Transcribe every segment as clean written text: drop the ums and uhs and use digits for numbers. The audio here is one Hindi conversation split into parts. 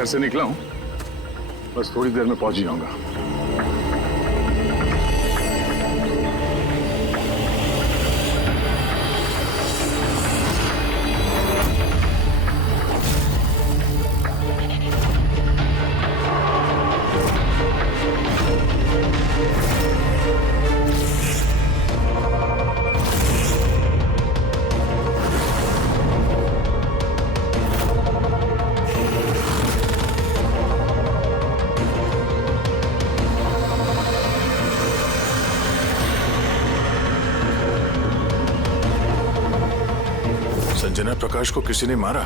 घर से निकला हूँ, बस थोड़ी देर में पहुंच ही जाऊंगा। संजना प्रकाश को किसी ने मारा,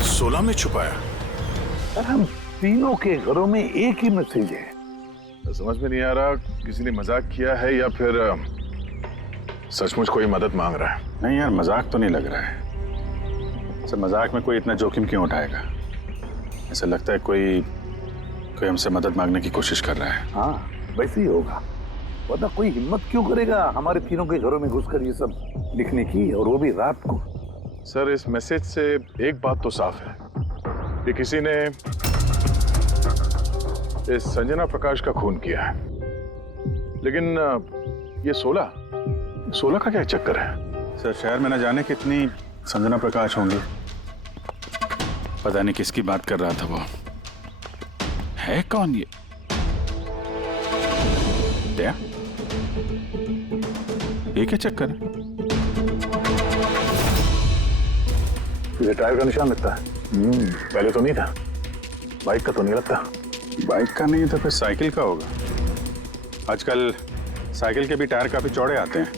16 में छुपाया। सर हम तीनों के घरों में एक ही मैसेज है। समझ में नहीं आ रहा किसी ने मजाक किया है या फिर सचमुच कोई मदद मांग रहा है। नहीं यार, मजाक तो नहीं लग रहा है। सर मजाक में कोई इतना जोखिम क्यों उठाएगा? ऐसा लगता है कोई हमसे मदद मांगने की कोशिश कर रहा है। हाँ वैसे ही होगा, वरना कोई हिम्मत क्यों करेगा हमारे तीनों के घरों में घुसकर ये सब लिखने की, और वो भी रात को। सर इस मैसेज से एक बात तो साफ है कि किसी ने इस संजना प्रकाश का खून किया है, लेकिन ये 16 का क्या चक्कर है? सर शहर में न जाने कितनी संजना प्रकाश होंगी, पता नहीं किसकी बात कर रहा था वो। है कौन ये? क्या चक्कर है? ये टायर का निशान लगता है। पहले तो नहीं था, बाइक का तो नहीं लगता। बाइक का नहीं तो फिर साइकिल का होगा। आजकल साइकिल के भी टायर काफी चौड़े आते हैं।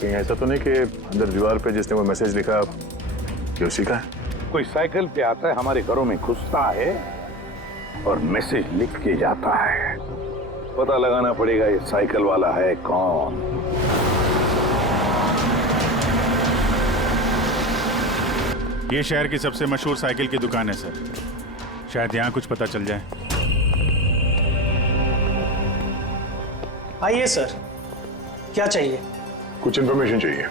कहीं ऐसा तो नहीं कि अंदर दीवार पे जिसने वो मैसेज लिखा ये उसी का है? कोई साइकिल पे आता है, हमारे घरों में घुसता है और मैसेज लिख के जाता है। पता लगाना पड़ेगा ये साइकिल वाला है कौन। ये शहर की सबसे मशहूर साइकिल की दुकान है सर, शायद यहाँ कुछ पता चल जाए। आइए सर, क्या चाहिए? कुछ इन्फॉर्मेशन चाहिए।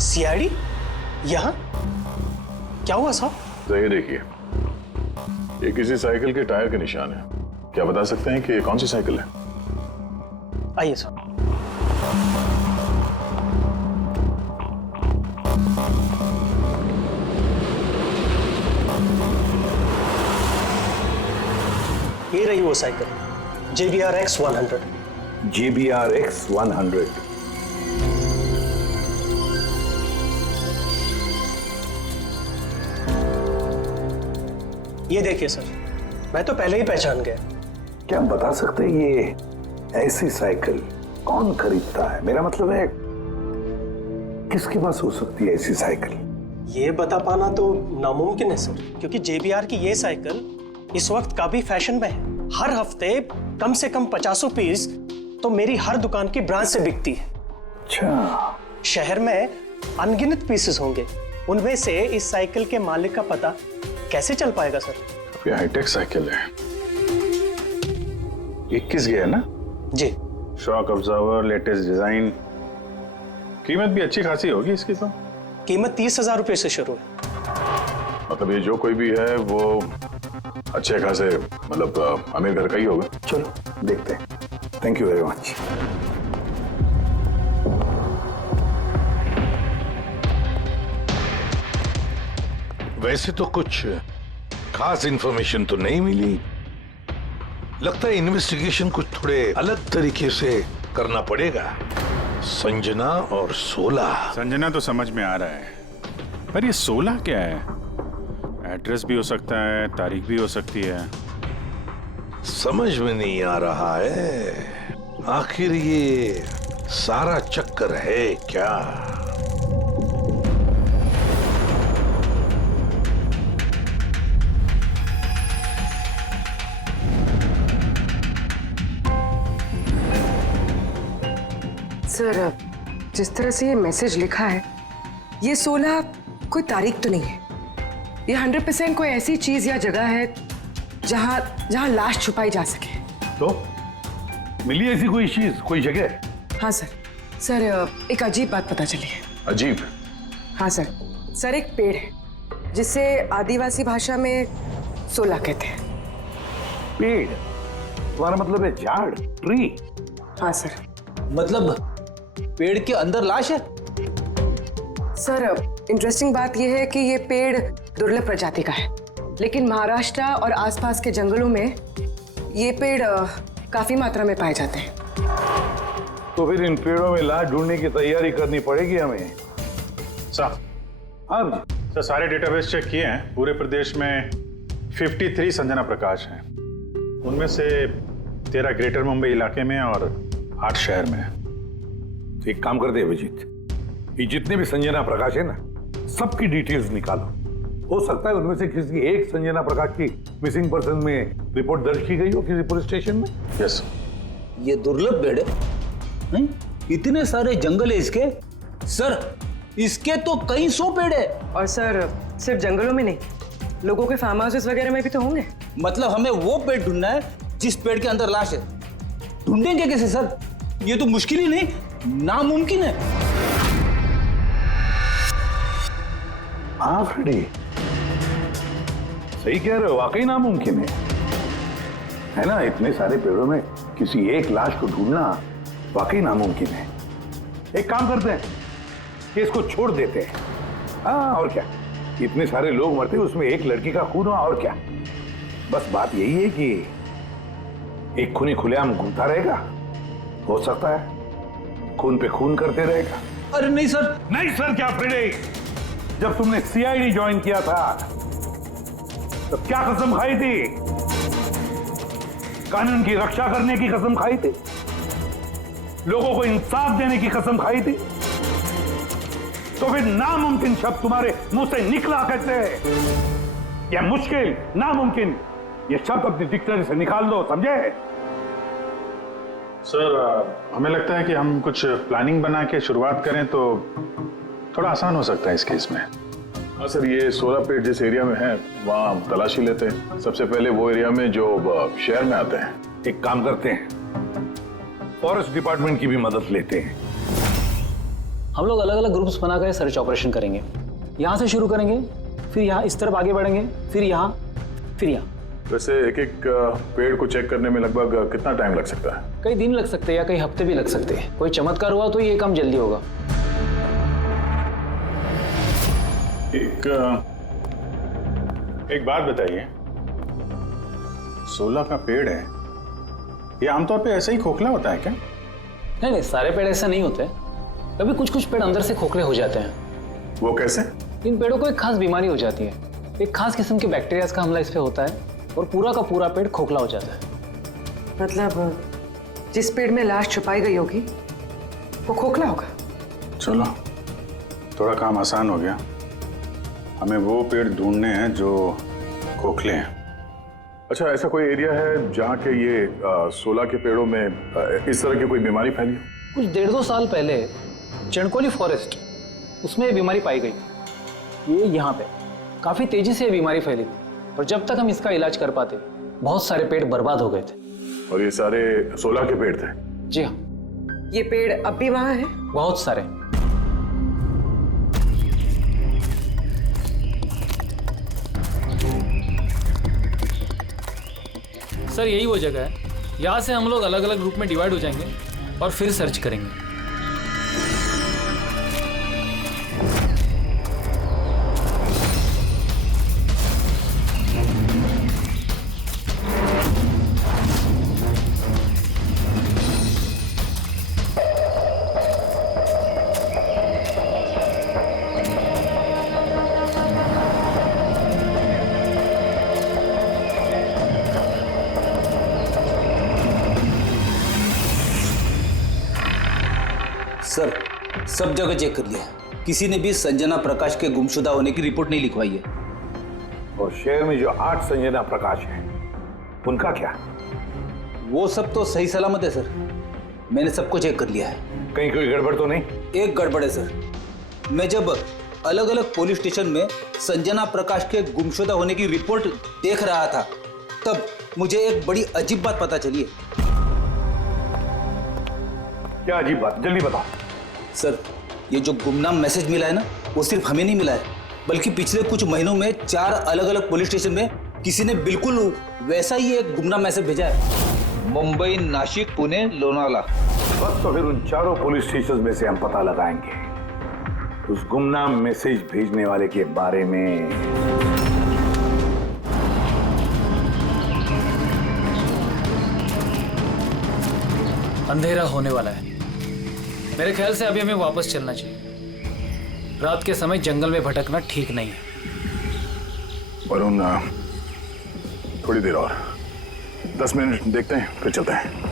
सीआईडी यहाँ? क्या हुआ साहब? तो ये देखिए, ये किसी साइकिल के टायर के निशान है। क्या बता सकते हैं कि ये कौन सी साइकिल है? आइए सर। ये रही वो cycle, JBR X100। JBR X100। ये देखिए सर, मैं तो पहले ही पहचान गया। क्या बता सकते हैं ये ऐसी साइकिल कौन खरीदता है? मेरा मतलब है किसके पास हो सकती है ऐसी साइकिल? ये बता पाना तो नामुमकिन है सर, क्योंकि JBR की ये साइकिल इस वक्त काफी फैशन में है। हर हफ्ते कम से कम 50 पीस तो मेरी हर दुकान की ब्रांच से बिकती है। अच्छा, शहर में अनगिनत पीसेस होंगे, उनमें से इस साइकिल के मालिक का पता कैसे चल पाएगा सर? ये हाईटेक साइकिल है, 21 गियर ना? जी। शॉक ऑब्जर्वर, लेटेस्ट डिजाइन, कीमत भी अच्छी खासी होगी इसकी तो। कीमत 30,000 रुपए से शुरू है। मतलब ये जो कोई भी है वो अच्छे खासे, मतलब अमीर घर का ही होगा। चलो देखते हैं। Thank you very much. वैसे तो कुछ खास इंफॉर्मेशन तो नहीं मिली। लगता है इन्वेस्टिगेशन कुछ थोड़े अलग तरीके से करना पड़ेगा। संजना और 16। संजना तो समझ में आ रहा है, पर ये 16 क्या है? एड्रेस भी हो सकता है, तारीख भी हो सकती है। समझ में नहीं आ रहा है आखिर ये सारा चक्कर है क्या? सर जिस तरह से ये मैसेज लिखा है, ये 16 कोई तारीख तो नहीं है। ये 100% कोई ऐसी चीज या जगह है जहां लाश छुपाई जा सके। तो मिली ऐसी कोई चीज, कोई जगह? हाँ सर एक अजीब बात पता चली है। अजीब? हाँ सर एक पेड़ है जिसे आदिवासी भाषा में सोला कहते हैं। पेड़, तुम्हारा मतलब है झाड़, ट्री? हाँ सर। मतलब पेड़ के अंदर लाश है? सर इंटरेस्टिंग बात यह है कि ये पेड़ दुर्लभ प्रजाति का है, लेकिन महाराष्ट्र और आसपास के जंगलों में ये पेड़ काफी मात्रा में पाए जाते हैं। तो फिर इन पेड़ों में लाश ढूंढने की तैयारी करनी पड़ेगी हमें। सर, अब सर सारे डेटाबेस चेक किए हैं। पूरे प्रदेश में 53 संजना प्रकाश हैं। उनमें से 13 ग्रेटर मुंबई इलाके में और 8 शहर में हैं। तो एक काम करते हैं अभिजीत, ये जितने भी संजना प्रकाश है ना, सबकी डिटेल्स निकालो। हो सकता है उनमें से किसी एक संजना प्रकाश की मिसिंग पर्सन में रिपोर्ट दर्ज की गई हो किसी पुलिस स्टेशन में। यस। ये दुर्लभ पेड़ है? हैं? इतने सारे जंगल है इसके। सर इसके तो कई 100 पेड़ है। और सर सिर्फ जंगलों में नहीं, लोगों के फार्म हाउसेस वगैरह में भी तो होंगे। मतलब हमें वो पेड़ ढूंढना है जिस पेड़ के अंदर लाश है। ढूंढेंगे कैसे सर? ये तो मुश्किल ही नहीं, नामुमकिन है। हाँ फ्रेडी, सही कह रहे हो, वाकई नामुमकिन है ना? इतने सारे पेड़ों में किसी एक लाश को ढूंढना वाकई नामुमकिन है। एक काम करते हैं कि इसको छोड़ देते हैं। हाँ और क्या, इतने सारे लोग मरते हैं, उसमें एक लड़की का खून हुआ, और क्या। बस बात यही है कि एक खूनी खुलेआम घूमता रहेगा, हो सकता है खून पे खून करते रहेगा। अरे नहीं सर। नहीं सर क्या फ्रेडी, जब तुमने सीआईडी ज्वाइन किया था तब क्या कसम खाई थी? कानून की रक्षा करने की कसम खाई थी, लोगों को इंसाफ देने की कसम खाई थी। तो फिर नामुमकिन शब्द तुम्हारे मुंह से निकला कैसे? यह मुश्किल, नामुमकिन, ये शब्द अपनी डिक्शनरी से निकाल दो, समझे? सर हमें लगता है कि हम कुछ प्लानिंग बना के शुरुआत करें तो थोड़ा आसान हो सकता है इस केस में। हाँ सर, ये 16 पेड़ जिस एरिया में है वहाँ तलाशी लेते हैं। सबसे पहले वो एरिया में जो शहर में आते हैं। एक काम करते हैं, फॉरेस्ट डिपार्टमेंट की भी मदद लेते हैं। हम लोग अलग अलग ग्रुप्स बनाकर सर्च ऑपरेशन करेंगे। यहाँ से शुरू करेंगे, फिर यहाँ इस तरफ आगे बढ़ेंगे, फिर यहाँ, फिर यहाँ। वैसे एक एक पेड़ को चेक करने में लगभग कितना टाइम लग सकता है? कई दिन लग सकते हैं या कई हफ्ते भी लग सकते हैं। कोई चमत्कार हुआ तो ये काम जल्दी होगा। एक बात बताइए, 16 का पेड़ है, ये आमतौर पे ऐसा ही खोखला होता है क्या? नहीं नहीं, सारे पेड़ ऐसा नहीं होते। कभी कुछ कुछ पेड़ अंदर से खोखले हो जाते हैं। वो कैसे? इन पेड़ों को एक खास बीमारी हो जाती है। एक खास किस्म के बैक्टीरिया का हमला इस पे होता है और पूरा का पूरा पेड़ खोखला हो जाता है। मतलब जिस पेड़ में लाश छुपाई गई होगी वो खोखला होगा। चलो थोड़ा काम आसान हो गया। हमें वो पेड़ ढूंढने हैं जो खोखले हैं। अच्छा, ऐसा कोई एरिया है जहाँ के ये 16 के पेड़ों में इस तरह की कोई बीमारी फैली? कुछ 1.5-2 साल पहले चणकोली फॉरेस्ट, उसमें ये बीमारी पाई गई। ये यहाँ पे काफी तेजी से ये बीमारी फैली थी और जब तक हम इसका इलाज कर पाते बहुत सारे पेड़ बर्बाद हो गए थे। और ये सारे 16 के पेड़ थे? जी हाँ। ये पेड़ अब भी वहां है? बहुत सारे। सर यही वो जगह है। यहाँ से हम लोग अलग अलग ग्रुप में डिवाइड हो जाएंगे और फिर सर्च करेंगे। सर सब जगह चेक कर लिया, किसी ने भी संजना प्रकाश के गुमशुदा होने की रिपोर्ट नहीं लिखवाई है। और शहर में जो 8 संजना प्रकाश हैं, उनका क्या? वो सब तो सही सलामत है सर, मैंने सबको चेक कर लिया है। कहीं कोई गड़बड़ तो नहीं? एक गड़बड़ है सर। मैं जब अलग अलग पुलिस स्टेशन में संजना प्रकाश के गुमशुदा होने की रिपोर्ट देख रहा था तब मुझे एक बड़ी अजीब बात पता चली है। क्या अजीब बात? जल्दी बताओ। सर ये जो गुमनाम मैसेज मिला है ना, वो सिर्फ हमें नहीं मिला है, बल्कि पिछले कुछ महीनों में 4 अलग अलग पुलिस स्टेशन में किसी ने बिल्कुल वैसा ही एक गुमनाम मैसेज भेजा है। मुंबई, नासिक, पुणे, लोनावाला। बस तो फिर उन चारों पुलिस स्टेशन में से हम पता लगाएंगे उस गुमनाम मैसेज भेजने वाले के बारे में। अंधेरा होने वाला है। मेरे ख्याल से अभी हमें वापस चलना चाहिए। रात के समय जंगल में भटकना ठीक नहीं है। वरुण, थोड़ी देर और 10 मिनट देखते हैं, फिर चलते हैं।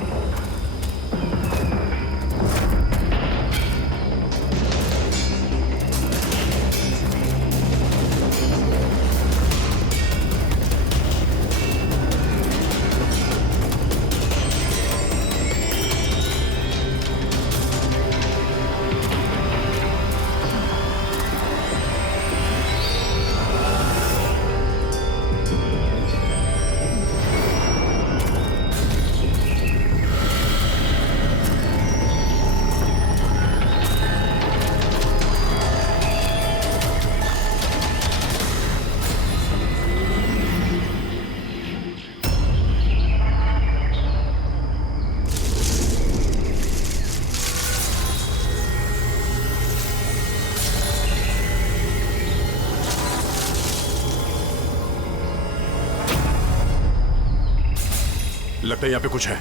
लगता है यहाँ पे कुछ है।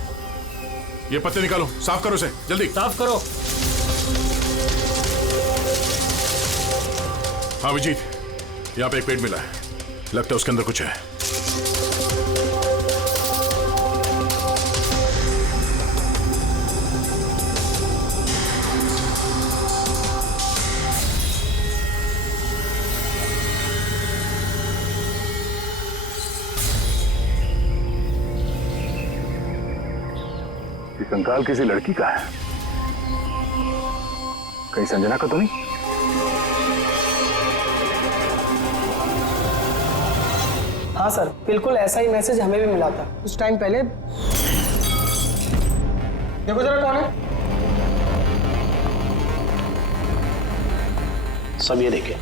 ये पत्ते निकालो, साफ करो इसे, जल्दी साफ करो। हाँ विजीत, यहाँ पे एक पेड़ मिला है, लगता है उसके अंदर कुछ है। ये कंकाल किसी लड़की का है, कहीं संजना का तो नहीं? हाँ सर, बिल्कुल ऐसा ही मैसेज हमें भी मिला था कुछ टाइम पहले। देखो जरा कौन है। सब ये देखे।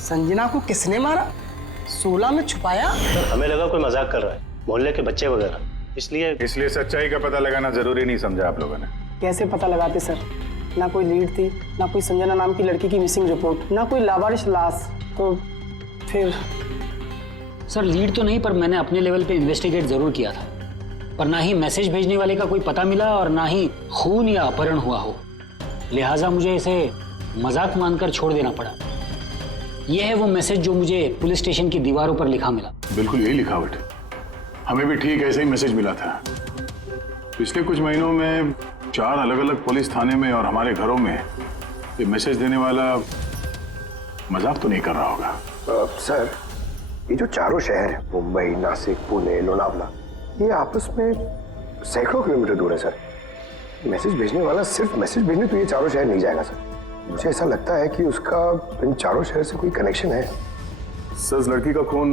संजना को किसने मारा? 16 में छुपाया? सर हमें लगा कोई मजाक कर रहा है, मोहल्ले के बच्चे वगैरह, इसलिए सच्चाई का पता लगाना जरूरी नहीं समझा आप लोगों ने। कैसे पता लगाते सर? ना कोई लीड थी, ना कोई संजना नाम की लड़की की मिसिंग रिपोर्ट, ना कोई लावारिश लाश, तो फिर सर लीड तो नहीं, पर मैंने अपने लेवल पे इन्वेस्टिगेट जरूर किया था, पर ना ही मैसेज भेजने वाले का कोई पता मिला और ना ही खून या अपहरण हुआ हो। लिहाजा मुझे इसे मजाक मानकर छोड़ देना पड़ा। यह है वो मैसेज जो मुझे पुलिस स्टेशन की दीवारों पर लिखा मिला। बिल्कुल यही लिखावट, हमें भी ठीक ऐसे ही मैसेज मिला था। पिछले कुछ महीनों में 4 अलग अलग पुलिस थाने में और हमारे घरों में ये मैसेज देने वाला मजाक तो नहीं कर रहा होगा। सर, ये जो चारों शहर है, मुंबई, नासिक, पुणे, लोनावला, ये आपस में सैकड़ों किलोमीटर दूर है सर। मैसेज भेजने वाला सिर्फ मैसेज भेजने तो ये चारों शहर नहीं जाएगा सर। मुझे ऐसा लगता है कि उसका इन चारों शहर से कोई कनेक्शन है। सर, लड़की का खून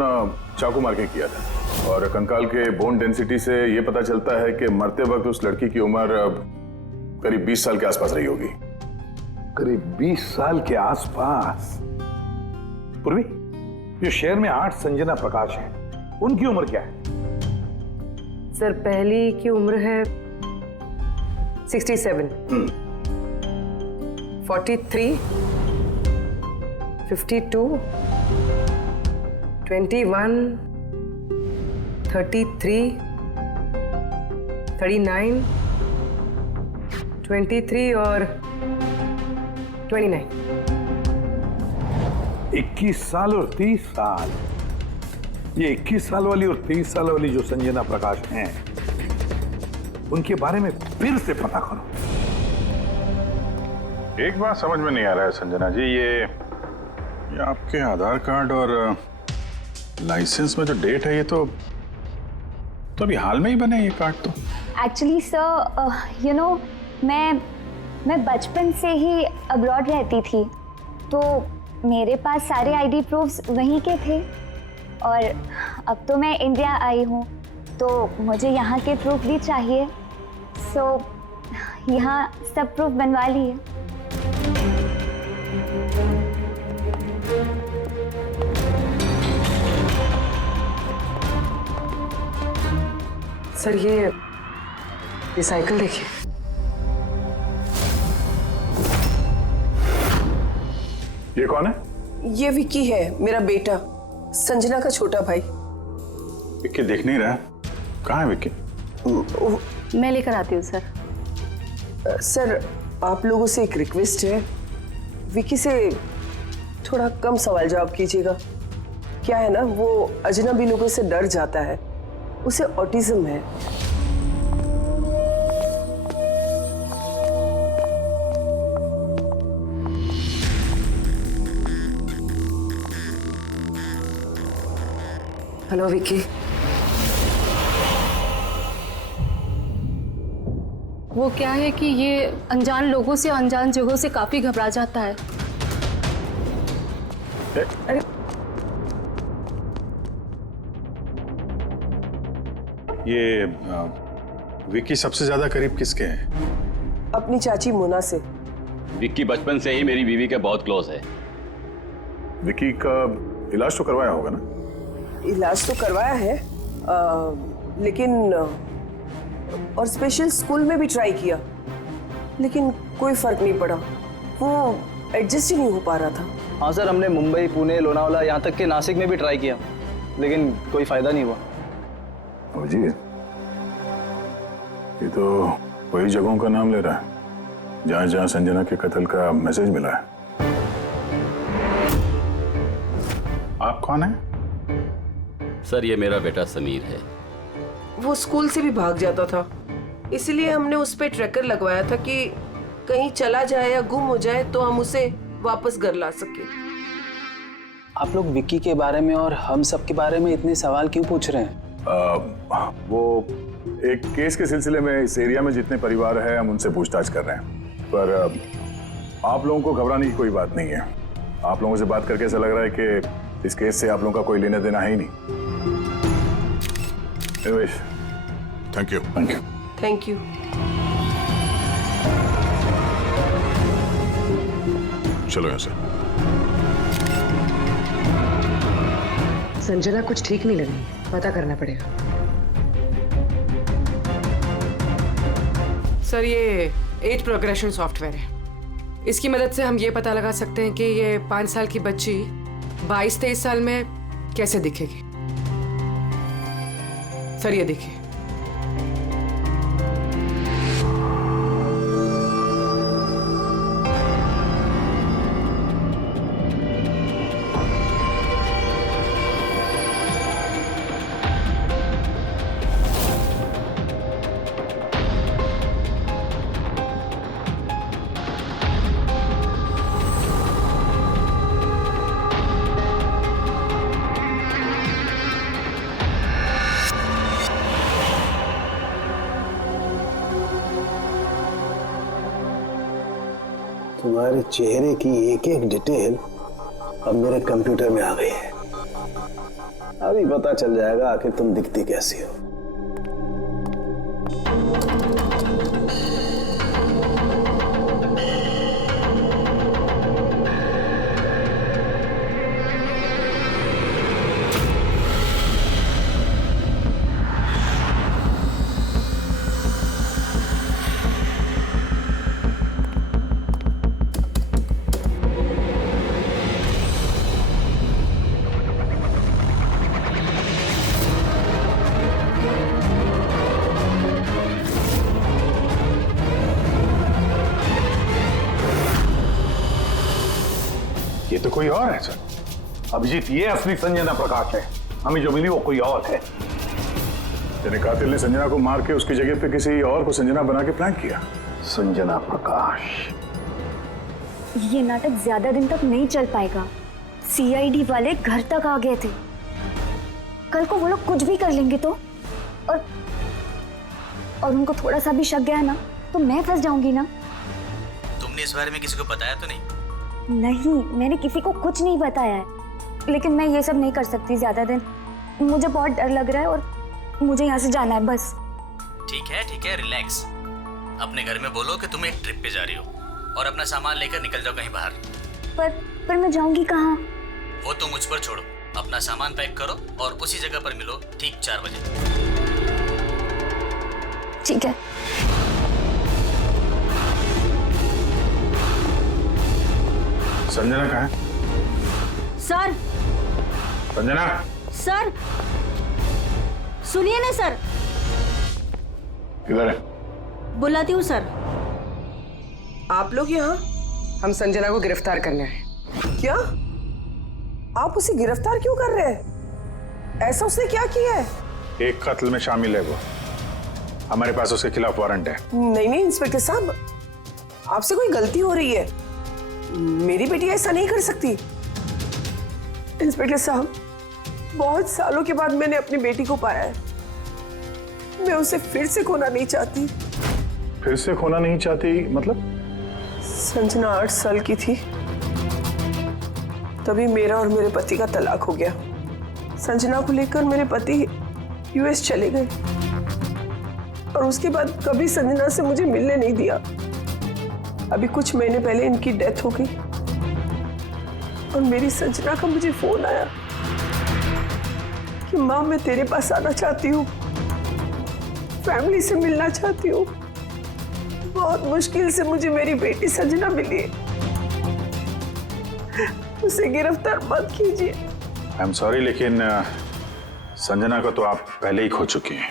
चाकू मार के किया था और कंकाल के बोन डेंसिटी से ये पता चलता है कि मरते वक्त उस लड़की की उम्र करीब 20 साल के आसपास रही होगी। करीब 20 साल के आसपास। पूर्वी, जो शहर में 8 संजना प्रकाश हैं, उनकी उम्र क्या है? सर पहली की उम्र है 67, 43, 52, 21, 33, 39, 23 और 29। 21 साल और 30 साल। ये 21 साल वाली और 30 साल वाली जो संजना प्रकाश हैं, उनके बारे में फिर से पता करो। एक बात समझ में नहीं आ रहा है संजना जी, ये आपके आधार कार्ड और लाइसेंस में जो डेट है, ये तो अभी हाल में ही बने ये कार्ड तो। एक्चुअली सर, यू नो, मैं बचपन से ही अब्रॉड रहती थी, तो मेरे पास सारे आईडी प्रूफ्स वहीं के थे और अब तो मैं इंडिया आई हूँ, तो मुझे यहाँ के प्रूफ भी चाहिए। सो यहाँ सब प्रूफ बनवा लिए। सर ये साइकिल देखिए। ये कौन है? ये विक्की है, मेरा बेटा, संजना का छोटा भाई। विक्की दिख नहीं रहा। कहाँ है विक्की? मैं लेकर आती हूँ सर। सर आप लोगों से एक रिक्वेस्ट है, विक्की से थोड़ा कम सवाल जवाब कीजिएगा। क्या है ना, वो अजनबी लोगों से डर जाता है, उसे ऑटिज्म है। हेलो विक्की। वो क्या है कि ये अनजान लोगों से, अनजान जगहों से काफी घबरा जाता है। अरे ये विक्की सबसे ज्यादा करीब किसके है? अपनी चाची मोना से। विक्की बचपन से ही मेरी बीवी के बहुत क्लोज है। विक्की का इलाज तो करवाया होगा ना? इलाज तो करवाया है, लेकिन और स्पेशल स्कूल में भी ट्राई किया, लेकिन कोई फर्क नहीं पड़ा। वो एडजस्ट ही नहीं हो पा रहा था। हाँ सर, हमने मुंबई, पुणे, लोनावाला, यहाँ तक के नासिक में भी ट्राई किया, लेकिन कोई फायदा नहीं हुआ। अभिजीत, ये तो वही जगहों का नाम ले रहा है जहां जहां संजना के कत्ल का मैसेज मिला है। आप कौन है? सर ये मेरा बेटा समीर है। वो स्कूल से भी भाग जाता था, इसलिए हमने उस पे ट्रैकर लगवाया था कि कहीं चला जाए या गुम हो जाए तो हम उसे वापस घर ला सके। आप लोग विक्की के बारे में और हम सब के बारे में इतने सवाल क्यों पूछ रहे हैं? वो एक केस के सिलसिले में इस एरिया में जितने परिवार हैं हम उनसे पूछताछ कर रहे हैं, पर आप लोगों को घबराने की कोई बात नहीं है। आप लोगों से बात करके ऐसा लग रहा है कि इस केस से आप लोगों का कोई लेना देना है ही नहीं। Thank you. Thank you. Thank you. चलो यहाँ से। संजना कुछ ठीक नहीं लग रही, पता करना पड़ेगा। सर ये एज प्रोग्रेशन सॉफ्टवेयर है, इसकी मदद से हम ये पता लगा सकते हैं कि ये 5 साल की बच्ची 22-23 साल में कैसे दिखेगी। सर ये देखिए। तुम्हारे चेहरे की एक एक डिटेल अब मेरे कंप्यूटर में आ गई है। अभी पता चल जाएगा आखिर तुम दिखती कैसी हो। ये तो कोई और है सर। अभिजीत, ये असली संजना प्रकाश है, हमें जो मिली वो कोई और है। यानी कातिल ने संजना को मार के उसकी जगह पे किसी और को संजना बना के प्लान किया। संजना प्रकाश। ये नाटक ज्यादा दिन तक नहीं चल पाएगा। सीआईडी वाले घर तक आ गए थे। कल को वो लोग कुछ भी कर लेंगे तो, और उनको थोड़ा सा भी शक गया ना तो मैं फंस जाऊंगी ना। तुमने इस बारे में किसी को बताया तो नहीं? नहीं, मैंने किसी को कुछ नहीं बताया है, लेकिन मैं ये सब नहीं कर सकती ज्यादा दिन। मुझे बहुत डर लग रहा है और मुझे यहाँ से जाना है बस। ठीक है, रिलैक्स। अपने घर में बोलो कि तुम एक ट्रिप पे जा रही हो और अपना सामान लेकर निकल जाओ कहीं बाहर। पर मैं जाऊंगी कहाँ? वो तो मुझ पर छोड़ो। अपना सामान पैक करो और उसी जगह पर मिलो ठीक 4 बजे। ठीक है। संजना कहाँ है? सर। संजना। सर सुनिए ना सर। किधर है? बुलाती हूँ सर। आप लोग यहाँ? हम संजना को गिरफ्तार करने आए। क्या? आप उसे गिरफ्तार क्यों कर रहे हैं? ऐसा उसने क्या किया है? एक कत्ल में शामिल है वो। हमारे पास उसके खिलाफ वारंट है। नहीं इंस्पेक्टर साहब, आपसे कोई गलती हो रही है। मेरी बेटी ऐसा नहीं कर सकती। इंस्पेक्टर साहब, बहुत सालों के बाद मैंने अपनी बेटी को पाया है। मैं उसे फिर से खोना नहीं चाहती। फिर से खोना नहीं चाहती मतलब? संजना 8 साल की थी, तभी मेरा और मेरे पति का तलाक हो गया। संजना को लेकर मेरे पति यूएस चले गए और उसके बाद कभी संजना से मुझे मिलने नहीं दिया। अभी कुछ महीने पहले इनकी डेथ हो गई और मेरी संजना का मुझे फोन आया कि माँ मैं तेरे पास आना चाहती हूँ, फैमिली से मिलना चाहती हूँ। बहुत मुश्किल से मुझे मेरी बेटी संजना मिली है। उसे गिरफ्तार मत कीजिए। आई एम सॉरी, लेकिन संजना को तो आप पहले ही खो चुकी हैं।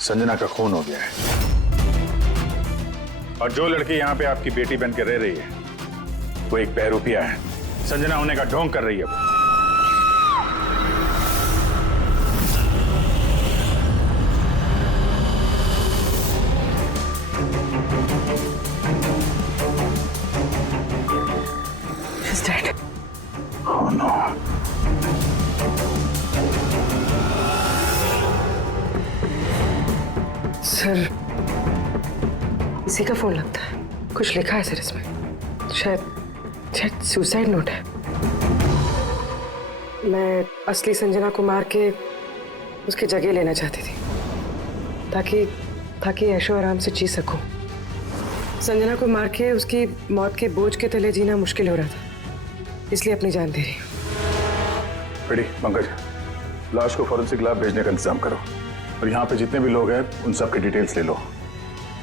संजना का खून हो गया है और जो लड़की यहाँ पे आपकी बेटी बन के रह रही है वो एक बहरूपिया है। संजना होने का ढोंग कर रही है वो। Oh no. सर इसी का फोन लगता है। कुछ लिखा है सर इसमें। शायद सुसाइड नोट है। मैं असली संजना को मार के उसकी जगह लेना चाहती थी ताकि ऐशो आराम से जी सकूं। संजना को मार के उसकी मौत के बोझ के तले जीना मुश्किल हो रहा था, इसलिए अपनी जान दे रही हूँ। बेटी पंकज, लाश को फॉरेंसिक लैब भेजने का इंतजाम करो और यहाँ पे जितने भी लोग हैं उन सब की डिटेल्स ले लो।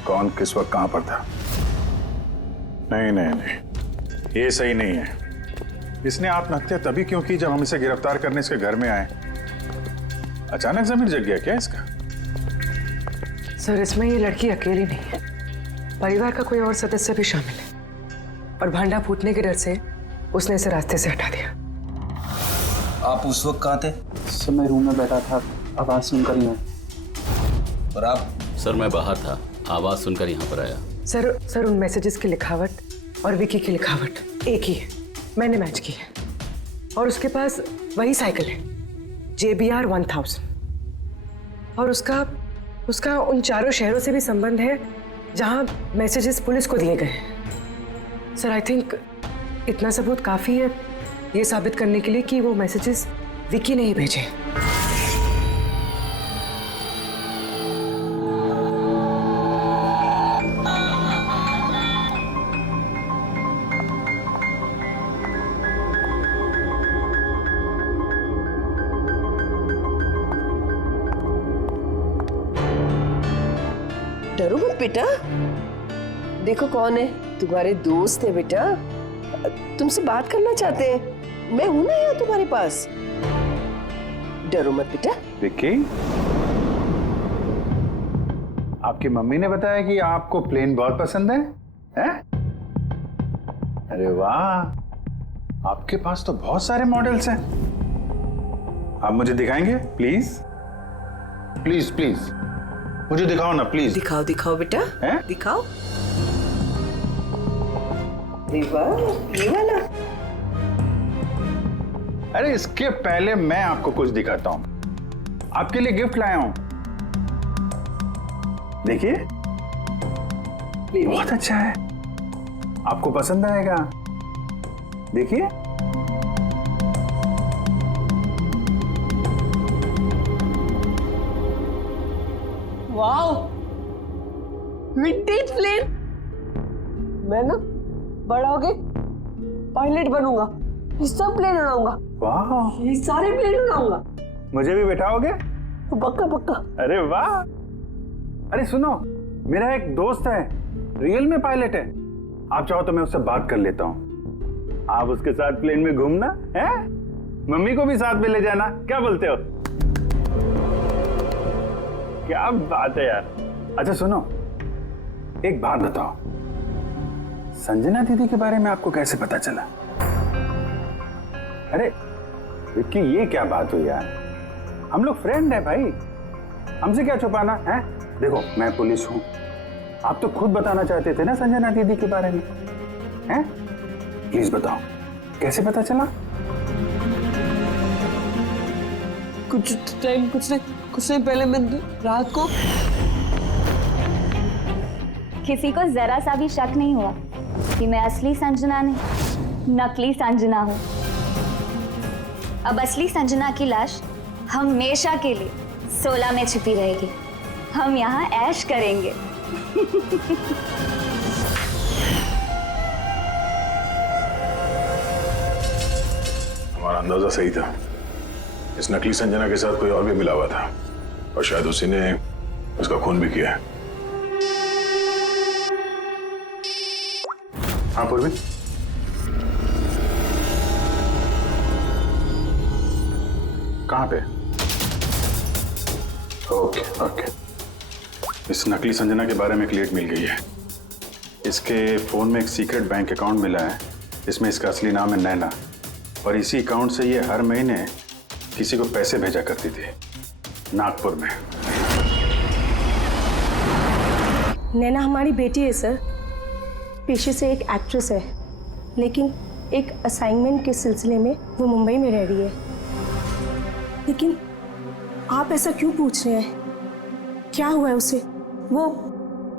कौन किस वक्त कहाँ पर था। नहीं, ये सही नहीं है। इसने आत्महत्या तभी क्यों की जब हम इसे गिरफ्तार करने इसके घर में आए। अचानक जमीन जग गया क्या इसका? सर इसमें ये लड़की अकेली नहीं है, परिवार का कोई और सदस्य भी शामिल है और भांडा फूटने के डर से उसने इसे रास्ते से हटा दिया। आप उस वक्त कहाँ थे? सर मैं रूम में बैठा था, आवाज सुनकर ही। और आप? सर मैं बाहर था, आवाज सुनकर यहाँ पर आया। सर उन मैसेजेस की लिखावट और विकी की लिखावट एक ही है, मैंने मैच की है। और उसके पास वही साइकिल है JBR 1000 और उसका उन चारों शहरों से भी संबंध है जहां मैसेजेस पुलिस को दिए गए हैं। सर आई थिंक इतना सबूत काफी है ये साबित करने के लिए कि वो मैसेजेस विकी ने ही भेजे। डरो मत बेटा, देखो कौन है, तुम्हारे दोस्त है बेटा, तुमसे बात करना चाहते हैं। मैं हूं ना यहाँ तुम्हारे पास, डरो मत बेटा। विक्की, आपकी मम्मी ने बताया कि आपको प्लेन बहुत पसंद है, हैं? अरे वाह, आपके पास तो बहुत सारे मॉडल्स हैं। आप मुझे दिखाएंगे प्लीज? प्लीज मुझे दिखाओ ना प्लीज। दिखाओ बेटा, दिखाओ। ये वाला। अरे इसके पहले मैं आपको कुछ दिखाता हूं। आपके लिए गिफ्ट लाया हूं, देखिए, बहुत अच्छा है, आपको पसंद आएगा। देखिए, वाओ, विंटेज प्लेन। मैं ना बड़ा होके पायलट बनूंगा, ये सब प्लेन उड़ाऊंगा। वाह, ये सारे प्लेन उड़ाऊंगा। मुझे भी बैठाओगे? पक्का पक्का। अरे वाह। अरे सुनो, मेरा एक दोस्त है, रियल में पायलट है। आप चाहो तो मैं उससे बात कर लेता हूँ। आप उसके साथ प्लेन में घूमना है, मम्मी को भी साथ में ले जाना, क्या बोलते हो? क्या बात है यार। अच्छा सुनो, एक बात बताओ, संजना दीदी के बारे में आपको कैसे पता चला? अरे विक्की, ये क्या बात हुई यार? हम लोग फ्रेंड है भाई, हमसे क्या छुपाना है? देखो मैं पुलिस हूं, आप तो खुद बताना चाहते थे ना संजना दीदी के बारे में, हैं? प्लीज बताओ, कैसे पता चला? कुछ टाइम पहले मैं रात को किसी को जरा सा भी शक नहीं हुआ कि मैं असली संजना नहीं, नकली संजना हूँ। अब असली संजना की लाश हमेशा के लिए 16 में छिपी रहेगी। हम यहाँ ऐश करेंगे। हमारा अंदाजा सही था, इस नकली संजना के साथ कोई और भी मिला हुआ था और शायद उसी ने उसका खून भी किया है। हाँ पूर्वी, कहाँ पे? ओके ओके, इस नकली संजना के बारे में एक लीड मिल गई है। इसके फोन में एक सीक्रेट बैंक अकाउंट मिला है, इसमें इसका असली नाम है नैना, और इसी अकाउंट से ये हर महीने किसी को पैसे भेजा करती थी नागपुर में। नैना हमारी बेटी है सर, पेशे से एक एक्ट्रेस है, लेकिन एक असाइनमेंट के सिलसिले में वो मुंबई में रह रही है। लेकिन आप ऐसा क्यों पूछ रहे हैं? क्या हुआ है उसे? वो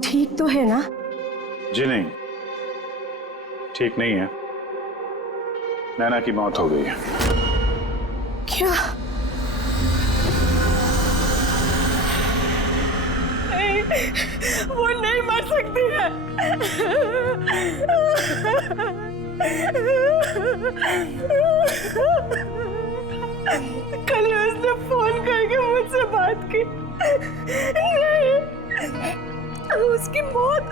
ठीक तो है ना? जी नहीं, ठीक नहीं है। नैना की मौत हो गई है। क्या? नहीं, वो नहीं मर सकती है। कल उसने फोन करके मुझसे बात की। नहीं, उसकी मौत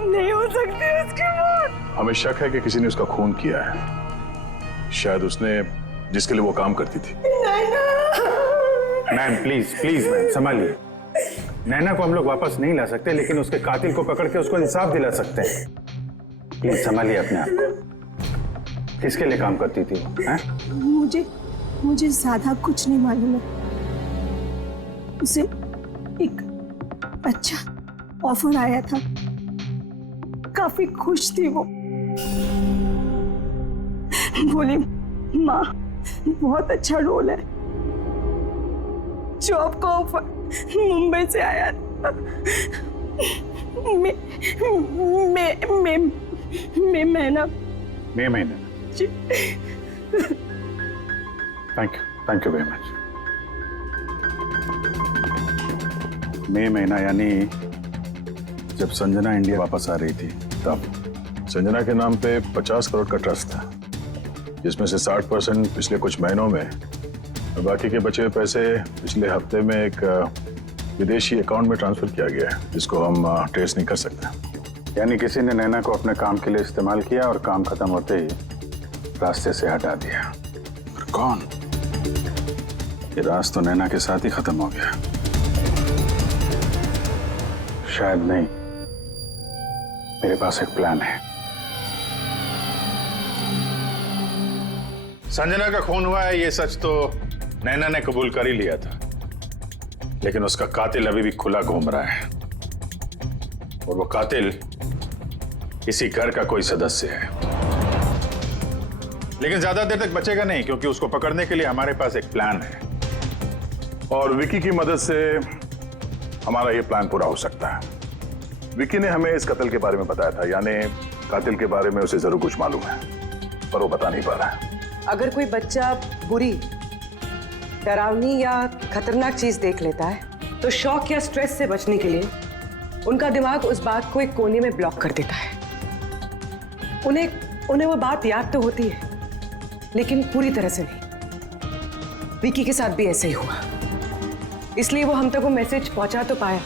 नहीं हो सकती, उसकी मौत। हमें शक है कि किसी ने उसका खून किया है, शायद उसने जिसके लिए वो काम करती थी। मैम प्लीज प्लीज मैम संभालिए। नैना को हम लोग वापस नहीं ला सकते, लेकिन उसके कातिल को पकड़ के उसको इंसाफ दिला सकते हैं। प्लीज संभालिए अपने आप को। किसके लिए काम करती थी वो? हैं? मुझे ज्यादा कुछ नहीं मालूम है। उसे एक अच्छा ऑफर आया था, काफी खुश थी वो। बोली माँ बहुत अच्छा रोल है। जॉब का ऑफर मुंबई से आया था। महीना। Thank you very much. मई महीना यानी जब संजना इंडिया वापस आ रही थी तब। संजना के नाम पे 50 करोड़ का ट्रस्ट था, जिसमें से 60% पिछले कुछ महीनों में और बाकी के बचे हुए पैसे पिछले हफ्ते में एक विदेशी अकाउंट में ट्रांसफर किया गया है, जिसको हम ट्रेस नहीं कर सकते। यानी किसी ने नैना को अपने काम के लिए इस्तेमाल किया और काम खत्म होते ही रास्ते से हटा दिया। और कौन? ये राज तो नैना के साथ ही खत्म हो गया। शायद नहीं, मेरे पास एक प्लान है। संजना का खून हुआ है, ये सच तो नैना ने कबूल कर ही लिया था, लेकिन उसका कातिल अभी भी खुला घूम रहा है, और वो कातिल इसी घर का कोई सदस्य है। लेकिन ज्यादा देर तक बचेगा नहीं, क्योंकि उसको पकड़ने के लिए हमारे पास एक प्लान है, और विकी की मदद से हमारा ये प्लान पूरा हो सकता है। विकी ने हमें इस कत्ल के बारे में बताया था, यानी कातिल के बारे में उसे जरूर कुछ मालूम है, पर वो बता नहीं पा रहा है। अगर कोई बच्चा बुरी, डरावनी या खतरनाक चीज देख लेता है तो शॉक या स्ट्रेस से बचने के लिए उनका दिमाग उस बात को एक कोने में ब्लॉक कर देता है। उन्हें वो बात याद तो होती है, लेकिन पूरी तरह से नहीं। विकी के साथ भी ऐसे ही हुआ। इसलिए वो हम तक वो मैसेज पहुंचा तो पाया,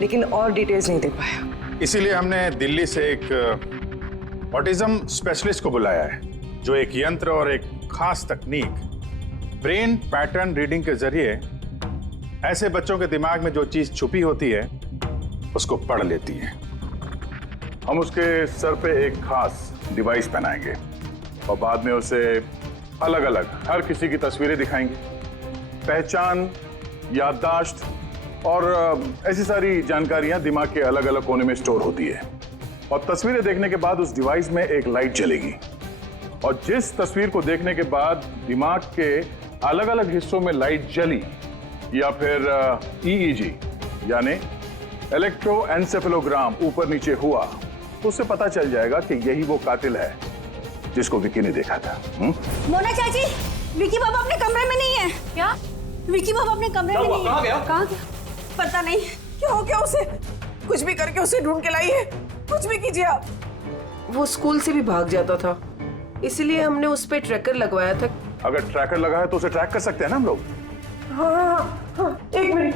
लेकिन और डिटेल्स नहीं दे पाया। इसीलिए हमने दिल्ली से एक ऑटिज्म स्पेशलिस्ट को बुलाया है, जो एक यंत्र और एक खास तकनीक ब्रेन पैटर्न रीडिंग के जरिए ऐसे बच्चों के दिमाग में जो चीज छुपी होती है उसको पढ़ लेती है। हम उसके सर पे एक खास डिवाइस पहनाएंगे और बाद में उसे अलग अलग हर किसी की तस्वीरें दिखाएंगे। पहचान, याददाश्त और ऐसी सारी जानकारियां दिमाग के अलग अलग कोने में स्टोर होती है। और तस्वीरें देखने के बाद उस डिवाइस में एक लाइट जलेगी और जिस तस्वीर को देखने के बाद दिमाग के अलग अलग हिस्सों में लाइट जली या फिर EEG यानी इलेक्ट्रोएन्सेफेलोग्राम ऊपर नीचे हुआ तो उससे पता चल जाएगा कि यही वो कातिल है जिसको विकी ने देखा था। मोना चाची, विकी बाबा अपने कमरे में नहीं है। क्या? विकी बाबा अपने कमरे में नहीं है। कहाँ गया? पता नहीं क्या हो गया उसे। कुछ भी करके उसे ढूंढ के लाई है, कुछ भी कीजिए आप। वो स्कूल से भी भाग जाता था, इसलिए हमने उस पे ट्रैकर लगवाया था। अगर ट्रैकर लगा है तो उसे ट्रैक कर सकते हैं ना हम लोग। हाँ, एक minute.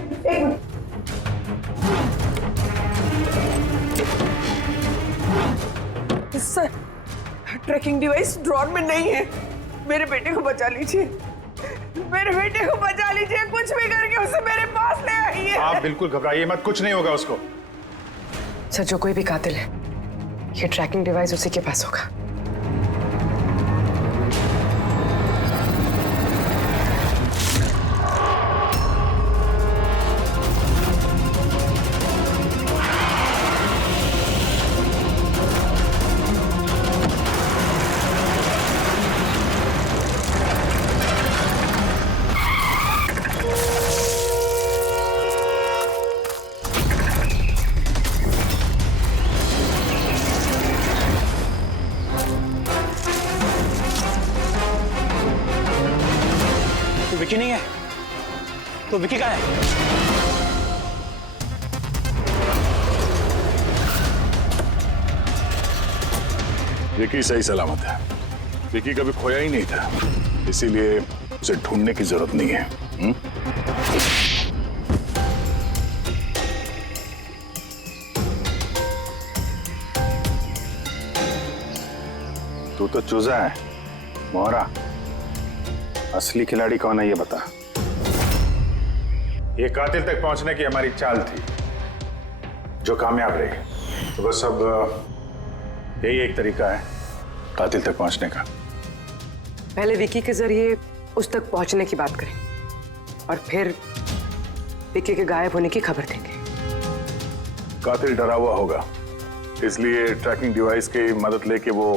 Sir, tracking device drawer में नहीं है। मेरे बेटे को बचा लीजिए, मेरे बेटे को बचा लीजिए, कुछ भी करके उसे मेरे पास ले आइए। आप बिल्कुल घबराइए मत, कुछ नहीं होगा उसको। सर, जो कोई भी कातिल है, ये ट्रैकिंग डिवाइस उसी के पास होगा। विकी नहीं है तो विकी कहाँ है? विकी सही सलामत है। विकी कभी खोया ही नहीं था, इसीलिए उसे ढूंढने की जरूरत नहीं है। तू तो चूजा है मोहरा, असली खिलाड़ी कौन है ये बता। ये कातिल तक पहुंचने की हमारी चाल थी जो कामयाब रही। तो बस अब यही एक तरीका है कातिल तक पहुंचने का। पहले विकी के जरिए उस तक पहुंचने की बात करें और फिर विकी के गायब होने की खबर देंगे। कातिल डरा हुआ होगा, इसलिए ट्रैकिंग डिवाइस की मदद लेके वो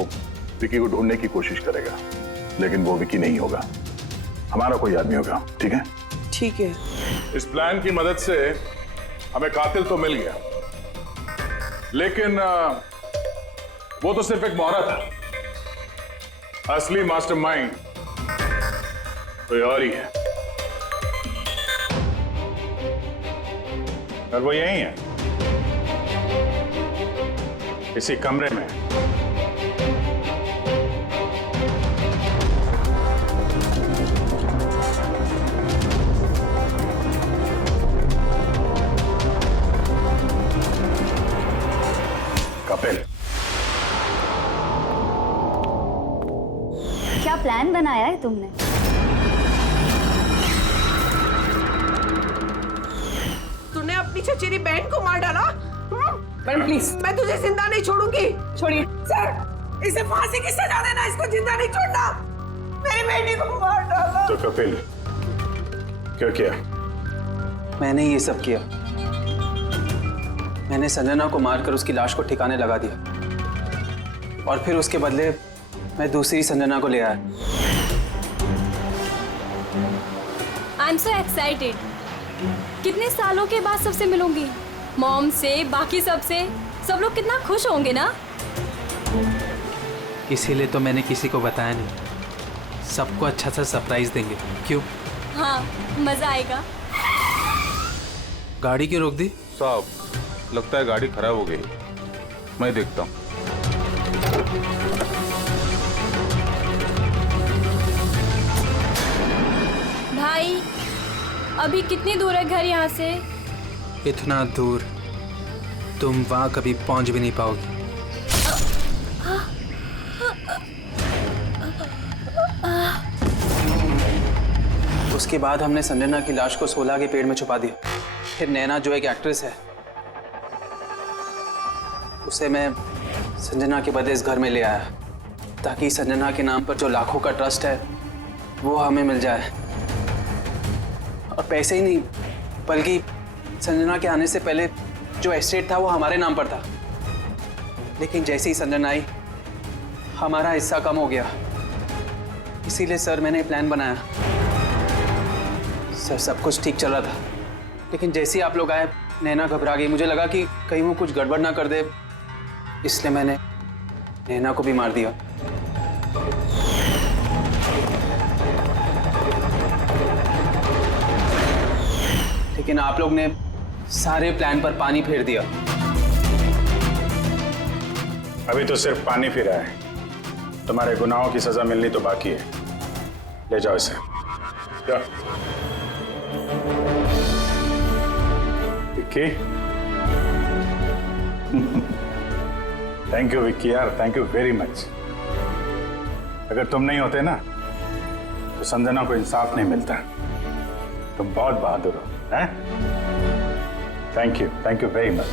विकी को ढूंढने की कोशिश करेगा, लेकिन वो विकी नहीं होगा, हमारा कोई आदमी होगा। ठीक है? ठीक है। इस प्लान की मदद से हमें कातिल तो मिल गया, लेकिन वो तो सिर्फ एक मोहरा था। असली मास्टरमाइंड कोई और ही है। और वो यही है, इसी कमरे में। कपिल, क्या प्लान बनाया है तुमने? तूने अपनी चचेरी बहन को मार डाला? मैडम प्लीज, मैं तुझे जिंदा नहीं छोड़ूंगी। छोड़िए सर, इसे फांसी की सजा देना, इसको जिंदा नहीं छोड़ना। मेरी बेटी को मार डाला। तो कपिल क्या किया? मैंने ये सब किया। मैंने संजना को मारकर उसकी लाश को ठिकाने लगा दिया और फिर उसके बदले मैं दूसरी संजना को ले आया। I am so excited. कितने सालों के बाद सबसे मिलूंगी, मॉम से, बाकी सबसे। सब लोग कितना खुश होंगे ना। इसीलिए तो मैंने किसी को बताया नहीं। सबको अच्छा सा सरप्राइज देंगे। क्यों? हाँ, मजा आएगा। गाड़ी क्यों रोक दी? साहब, लगता है गाड़ी खराब हो गई, मैं देखता हूँ। भाई, अभी कितनी दूर है घर यहाँ से? इतना दूर तुम वहां कभी पहुंच भी नहीं पाओगी। उसके बाद हमने संजना की लाश को सोलह के पेड़ में छुपा दिया। फिर नैना जो एक एक्ट्रेस है, उसे मैं संजना के बदले इस घर में ले आया ताकि संजना के नाम पर जो लाखों का ट्रस्ट है वो हमें मिल जाए। और पैसे ही नहीं बल्कि संजना के आने से पहले जो एस्टेट था वो हमारे नाम पर था। लेकिन जैसे ही संजना आई हमारा हिस्सा कम हो गया। इसीलिए सर मैंने प्लान बनाया। सर सब कुछ ठीक चल रहा था, लेकिन जैसे ही आप लोग आए नैना घबरा गई। मुझे लगा कि कहीं वो कुछ गड़बड़ ना कर दे, इसलिए मैंने नैना को भी मार दिया। लेकिन आप लोग ने सारे प्लान पर पानी फेर दिया। अभी तो सिर्फ पानी फिरा है, तुम्हारे गुनाहों की सजा मिलनी तो बाकी है। ले जाओ इसे। विक्की, थैंक यू विक्की यार, थैंक यू वेरी मच। अगर तुम नहीं होते ना तो संजना को इंसाफ नहीं मिलता। तुम बहुत बहादुर हो, हैं? Thank you very much.